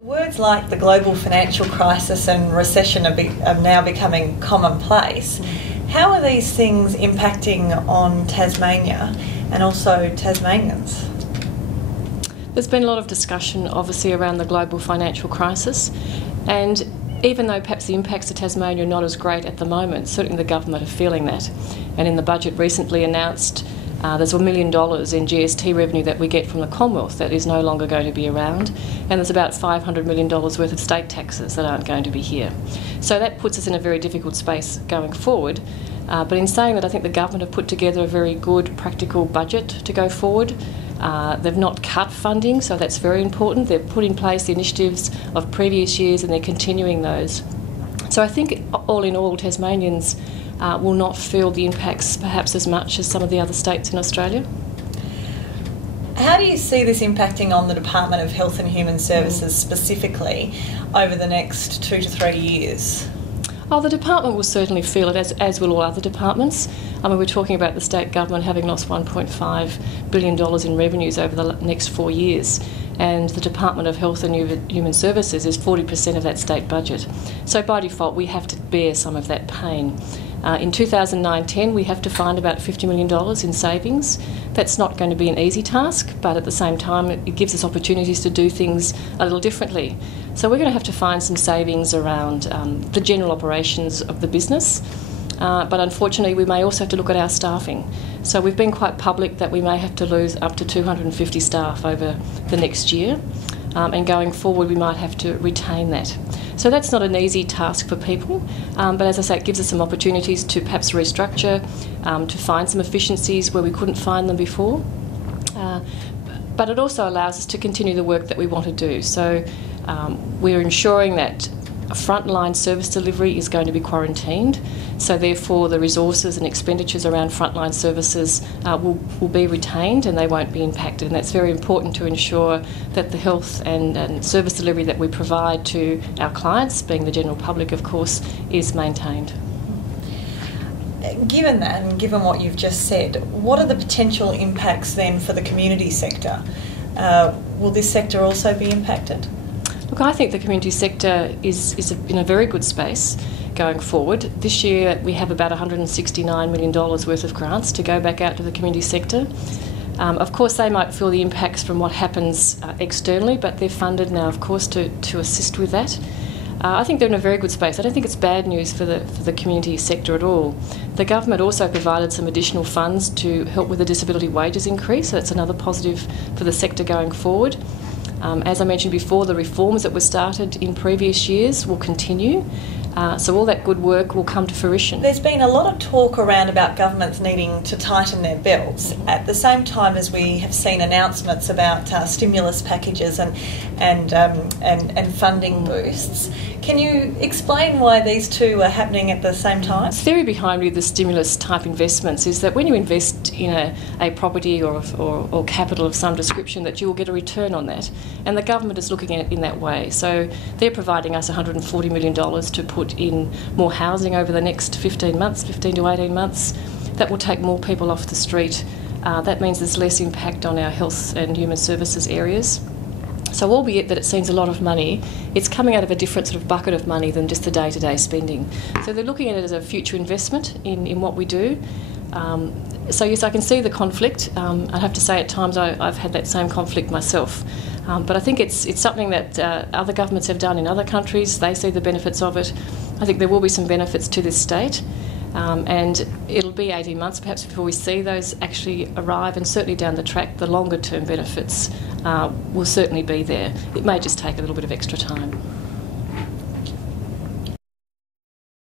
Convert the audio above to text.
Words like the global financial crisis and recession are now becoming commonplace. How are these things impacting on Tasmania and also Tasmanians? There's been a lot of discussion, obviously, around the global financial crisis, and even though perhaps the impacts to Tasmania are not as great at the moment, certainly the government are feeling that. And in the budget recently announced, there's $1 million in GST revenue that we get from the Commonwealth that is no longer going to be around, and there's about $500 million worth of state taxes that aren't going to be here. So that puts us in a very difficult space going forward. But in saying that, I think the government have put together a very good, practical budget to go forward. They've not cut funding, so that's very important. They've put in place the initiatives of previous years and they're continuing those. So I think all in all, Tasmanians will not feel the impacts perhaps as much as some of the other states in Australia. How do you see this impacting on the Department of Health and Human Services specifically over the next 2 to 3 years? Oh, the department will certainly feel it, as will all other departments. I mean, we're talking about the state government having lost $1.5 billion in revenues over the next 4 years, and the Department of Health and Human Services is 40% of that state budget. So by default, we have to bear some of that pain. In 2009-10, we have to find about $50 million in savings. That's not going to be an easy task, but at the same time, it gives us opportunities to do things a little differently. So we're going to have to find some savings around the general operations of the business, but unfortunately, we may also have to look at our staffing. So we've been quite public that we may have to lose up to 250 staff over the next year, and going forward, we might have to retain that. So that's not an easy task for people, but as I say, it gives us some opportunities to perhaps restructure, to find some efficiencies where we couldn't find them before. But it also allows us to continue the work that we want to do. So we're ensuring that frontline service delivery is going to be quarantined, so therefore the resources and expenditures around frontline services will be retained and they won't be impacted, and that's very important to ensure that the health and service delivery that we provide to our clients, being the general public of course, is maintained. Given that and given what you've just said, what are the potential impacts then for the community sector? Will this sector also be impacted? Look, I think the community sector is in a very good space going forward. This year we have about $169 million worth of grants to go back out to the community sector. Of course, they might feel the impacts from what happens externally, but they're funded now, of course, to assist with that. I think they're in a very good space. I don't think it's bad news for the community sector at all. The government also provided some additional funds to help with the disability wages increase, so that's another positive for the sector going forward. As I mentioned before, the reforms that were started in previous years will continue, so all that good work will come to fruition. There's been a lot of talk around about governments needing to tighten their belts at the same time as we have seen announcements about stimulus packages and funding boosts. Can you explain why these two are happening at the same time? The theory behind the stimulus type investments is that when you invest in a property or capital of some description, that you will get a return on that, and the government is looking at it in that way. So they're providing us $140 million to put in more housing over the next 15 to 18 months. That will take more people off the street. That means there's less impact on our health and human services areas. So albeit that it seems a lot of money, it's coming out of a different sort of bucket of money than just the day-to-day spending. So they're looking at it as a future investment in what we do. So yes, I can see the conflict. I have to say at times I've had that same conflict myself. But I think it's something that other governments have done in other countries. They see the benefits of it. I think there will be some benefits to this state. And it'll be 18 months perhaps before we see those actually arrive, and certainly down the track the longer term benefits will certainly be there. It may just take a little bit of extra time.